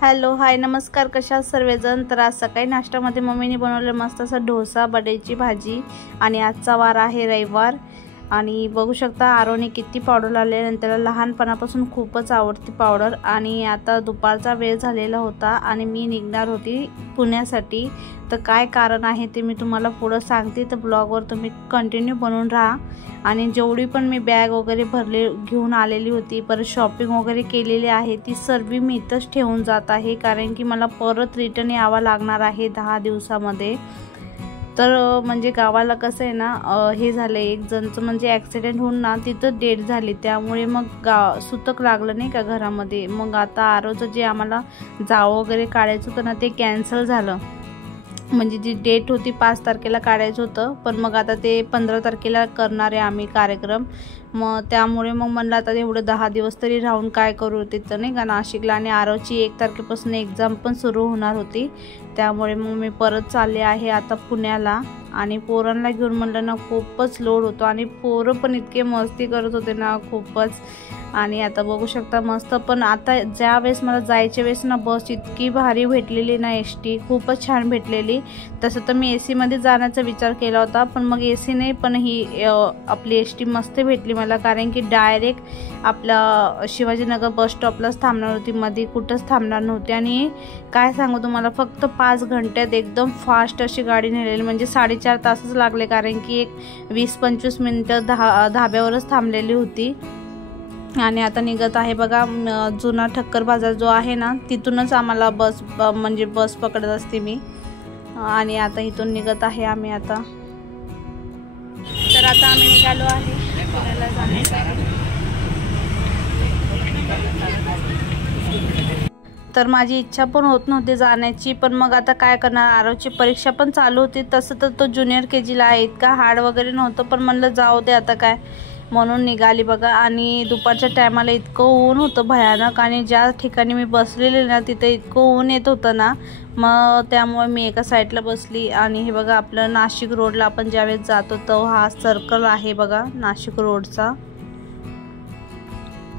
Hello hi नमस्कार, कशा आहात सर्वजण। तर आज सकाळी नाश्त्यामध्ये मम्मीने बनवलं मस्त असा डोसा, बटाट्याची भाजी आणि आजचा वार आहे रविवार। आणि बघू शकता आरोने किती पावडर लावले आणि त्याला लहानपणापासून खूपच आवडते पावडर। आणि आता दुपारचा वेळ झालेला होता आणि मी निघणार होती पुण्यासाठी। तर काय कारण आहे ते मी तुम्हाला पुढे सांगते, तर ब्लॉगवर तुम्ही कंटिन्यू बनवून राहा। आणि जेवढी पण मी बॅग वगैरे भरले घेऊन आलेली होती, परत शॉपिंग वगैरे केलेली आहे, ती सर्व मी इथंच ठेवून जात आहे, कारण की मला परत रिटर्न यावं लागणार आहे 10 दिवसामध्ये। तर म्हणजे गावाला कसं आहे ना, हे झालं एक जणचं म्हणजे ॲक्सिडेंट होऊन ना तिथं डेथ झाली, त्यामुळे मग सुतक लागलं नाही का घरामध्ये। मग आता आरोचं जे आम्हाला जावं वगैरे काढायचं होतं ना ते कॅन्सल झालं। म्हणजे जी डेट होती 5 तारखेला काढायचं होतं, पण मग आता ते 15 तारखेला करणार आहे आम्ही कार्यक्रम। मग त्यामुळे मग म्हणलं आता एवढं 10 दिवस तरी राहून काय करू तिथं नाही का नाशिकला। आणि आरोची 1 तारखेपासून एक्झाम पण सुरू होणार होती, त्यामुळे मग मी परत चालले आहे आता पुण्याला। आणि पोरांना घेऊन म्हणलं ना खूपच लोड होतो आणि पोरं पण इतके मस्ती करत होते ना खूपच। आणि आता बघू शकता मस्त, पण आता ज्या वेळेस मला जायच्या वेळेस ना बस इतकी भारी भेटलेली ना, एसटी खूपच छान भेटलेली। तसं तर मी एसी मध्ये जाण्याचा विचार केला होता, पण मग एसी नाही, पण ही आपली एसटी मस्त भेटली मला, कारण की डायरेक्ट आपला शिवाजीनगर बस स्टॉपलाच थांबणार होती, मध्ये कुठंच थांबणार नव्हती। आणि काय सांगू तुम्हाला, फक्त 5 घंट्यात एकदम फास्ट अशी गाडी नेलेली, म्हणजे 4.5 तासच लागले, कारण की एक 20-25 मिनिटं धाब्यावरच थांबलेली होती। आणि आता निघत आहे बघा, जुना ठक्कर बाजार जो आहे ना तिथूनच आम्हाला बस म्हणजे बस पकडत असते मी। आणि आता इथून निघत आहे आम्ही आता। तर आता आम्ही निघालो आहे पुण्याला जाण्यासाठी। तर माझी इच्छा पण होत नव्हती जाण्याची, पण मग आता काय करणार, आरोची परीक्षा पण चालू होती। तसं तर तो ज्युनियर KGला आहे, इतका हार्ड वगैरे नव्हतं, पण म्हणलं जाऊ दे आता काय, म्हणून निघाली बघा। आणि दुपारच्या टायमाला इतकं ऊन होतं भयानक, आणि ज्या ठिकाणी मी बसलेली ना तिथे इतकं ऊन येत होतं ना, मग त्यामुळे मी एका साईडला बसली। आणि हे बघा आपलं नाशिक रोडला आपण ज्यावेळेस जातो तो हा सर्कल आहे बघा नाशिक रोडचा।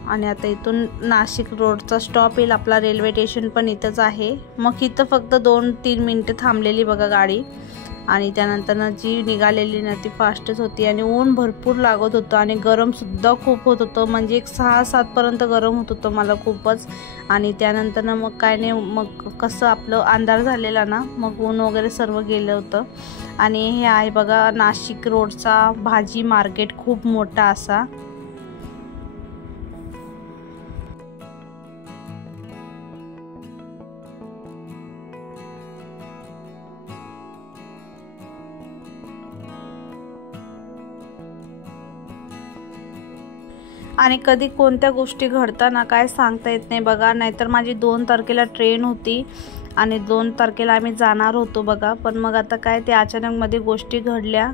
आणि आता इथून नाशिक रोडचा स्टॉप येईल आपला, रेल्वे स्टेशन पण इथंच आहे। मग इथं फक्त 2-3 मिनटं थांबलेली बघा गाडी। आणि त्यानंतर जी निघालेली ना ती फास्टच होती, आणि ऊन भरपूर लागत होतं आणि गरमसुद्धा खूप होत होतं, म्हणजे एक 6-7 पर्यंत गरम होत होतं मला खूपच। आणि त्यानंतर ना मग काय नाही, मग कसं आपलं अंधार झालेला ना, मग ऊन वगैरे सर्व गेलं होतं। आणि हे आहे बघा नाशिक रोडचा भाजी मार्केट, खूप मोठा असा। आणि कधी कोणत्या गोष्टी घडताना काय सांगता येत नाही बघा। नाहीतर माझी 2 तारखेला ट्रेन होती आणि 2 तारखेला आम्ही जाणार होतो बघा, पण मग आता काय ते अचानक मध्ये गोष्टी घडल्या,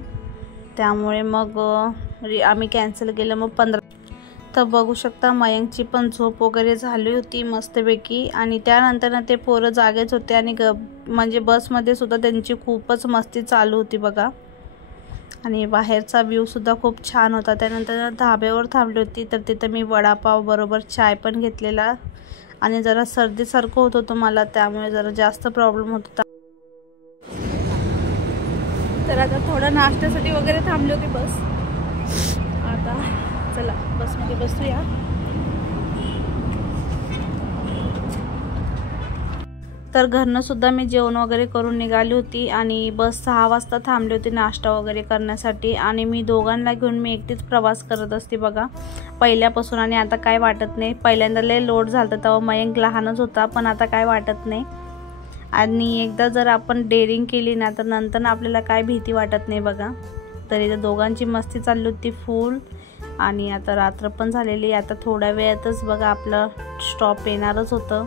त्यामुळे मग आम्ही कॅन्सल केलं। मग 15 तर बघू शकता मयंकची पण झोप वगैरे झाली होती मस्तपैकी। आणि त्यानंतर ना ते पोरं जागेच होते, आणि म्हणजे बसमध्ये सुद्धा त्यांची खूपच मस्ती चालू होती बघा। आणि बाहेरचा व्ह्यू सुद्धा खूप छान होता। त्यानंतर धाब्यावर थांबली होती, तर तिथं मी वडापाव बरोबर चाय पण घेतलेला। आणि जरा सर्दीसारखं होत होतं मला, त्यामुळे जरा जास्त प्रॉब्लेम होत होता। तर आता थोडं नाश्त्यासाठी वगैरे थांबली होती बस। आता चला बसमध्ये बसूया। तर घरनं सुद्धा मी जेवण वगैरे करून निघाली होती, आणि बस 6 वाजता थांबली होती नाश्ता वगैरे करण्यासाठी। आणि मी दोघांना घेऊन मी एकटीच प्रवास करत असते बघा पहिल्यापासून, आणि आता काय वाटत नाही। पहिल्यांदा लय लोड झालं तेव्हा मयंक लहानच होता, पण आता काय वाटत नाही। आणि एकदा जर आपण डेअरिंग केली ना तर नंतर आपल्याला काय भीती वाटत नाही बघा। तर इथं दोघांची मस्ती चालली होती फुल। आणि आता रात्र पण झालेली, आता थोड्या वेळातच बघा आपलं स्टॉप येणारच होतं।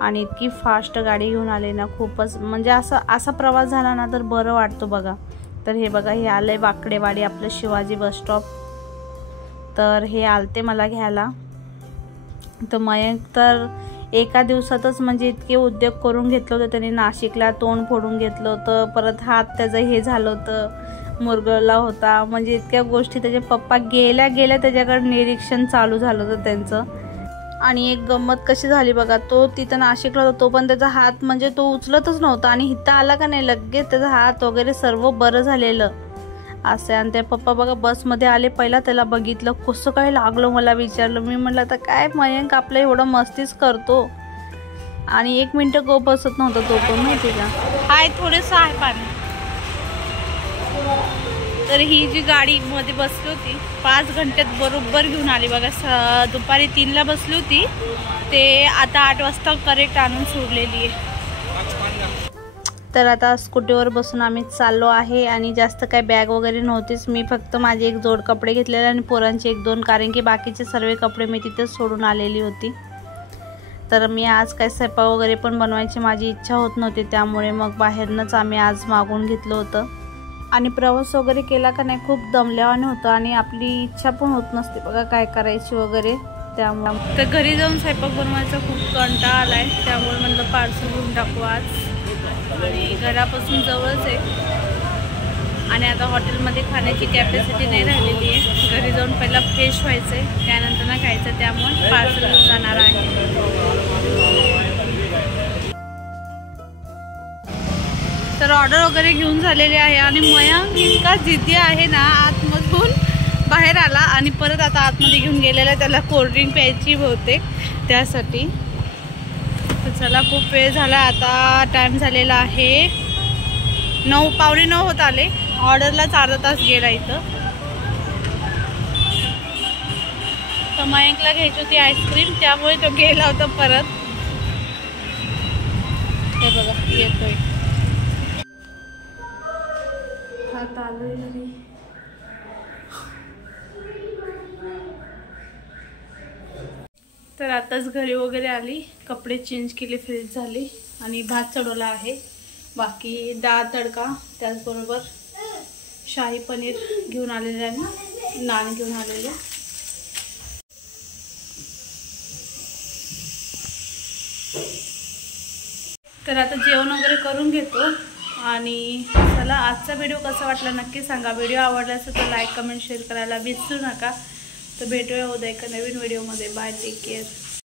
आणि इतकी फास्ट गाडी घेऊन आले ना, खूपच म्हणजे असा प्रवास झाला ना तर बरं वाटतं बघा। तर हे बघा हे आलंय वाकडेवाडी आपलं शिवाजी बस स्टॉप। तर हे आलते मला घ्यायला। तर मयंक तर एका दिवसातच म्हणजे इतके उद्योग करून घेतलं होतं त्याने, नाशिकला तोंड फोडून घेतलं होतं, परत हात त्याचं हे झालं होतं, मुरगळला होता, म्हणजे इतक्या गोष्टी। त्याचे पप्पा गेल्या त्याच्याकडे निरीक्षण चालू झालं होतं त्यांचं। आणि एक गंमत कशी झाली बघा, तो तिथं नाशिकला होता, तो पण त्याचा हात म्हणजे तो उचलतच नव्हता आणि इथं आला का नाही लगेच त्याचा हात वगैरे सर्व बरं झालेलं असं. आणि ते पप्पा बघा बसमध्ये आले, पहिला त्याला बघितलं, कसं काय लागलं मला विचारलं. मी म्हटलं आता काय मयंक आपलं एवढं मस्तीच करतो आणि 1 मिनिट गो बसत नव्हता तो पण माहिती का. हाय थोडंसं आहे पाणी. तर ही जी गाडी मध्ये बसली होती 5 घंट्यात बरोबर घेऊन आली बघा. दुपारी 3ला बसली होती ते आता 8 वाजता करेक्ट आणून सोडलेली आहे. तर आता स्कूटीवर बसून आम्ही चाललो आहे आणि जास्त काय बॅग वगैरे नव्हतीच. मी फक्त माझे एक जोड कपडे घेतलेले आणि पोरांचे 1-2, कारण की बाकीचे सर्व कपडे मी तिथेच सोडून आलेली होती. तर मी आज काय स्वयंपाक वगैरे पण बनवायची माझी इच्छा होत नव्हती, त्यामुळे मग बाहेरनंच आम्ही आज मागवून घेतलं होतं. आणि प्रवास वगैरे केला का नाही खूप दमल्यावाने होतं आणि आपली इच्छा पण होत नसते बघा काय करायची वगैरे. त्यामुळे तर घरी जाऊन स्वयंपाक बनवायचा खूप कंटाळा आलाय, त्यामुळे म्हणलं पार्सल घेऊन टाकू आज. आणि घरापासून जवळच आहे आणि आता हॉटेलमध्ये खाण्याची कॅपॅसिटी नाही राहिलेली आहे. घरी जाऊन पहिला फ्रेश व्हायचं आहे, त्यानंतर ना खायचं, त्यामुळे पार्सल घेऊन जाणार आहे. तर ऑर्डर वगैरे घेऊन झालेली आहे आणि मयंक इतका जिद्दी आहे ना, आतमधून बाहेर आला आणि परत आता आतमध्ये घेऊन गेलेला, त्याला कोल्ड्रिंक प्यायची बहुतेक त्यासाठी. तर चला खूप वेळ झाला, आता टाइम झालेला आहे 9, पावणे 9 होत आले. ऑर्डरलाच अर्धा तास गेला इथं. तर मयंकला घ्यायची होती आईस्क्रीम, त्यामुळे तो गेला होता परत. हे बघा येतोय आता आलोय घरी. तर आताच घरी वगैरे आली, कपडे चेंज केले, फ्रेश झाली आणि भात चढवला आहे. बाकी डाळ तडका, त्याचबरोबर शाही पनीर घेऊन आलेले आणि नान घेऊन आलेले. तर आता जेवण वगैरे करून घेतो आणि चला आजचा व्हिडिओ कसा वाटला नक्की सांगा. व्हिडिओ आवडला असेल तर लाईक, कमेंट, शेअर करायला विसरू नका. तर भेटूया उद्या एका नवीन व्हिडिओमध्ये. Bye, take care.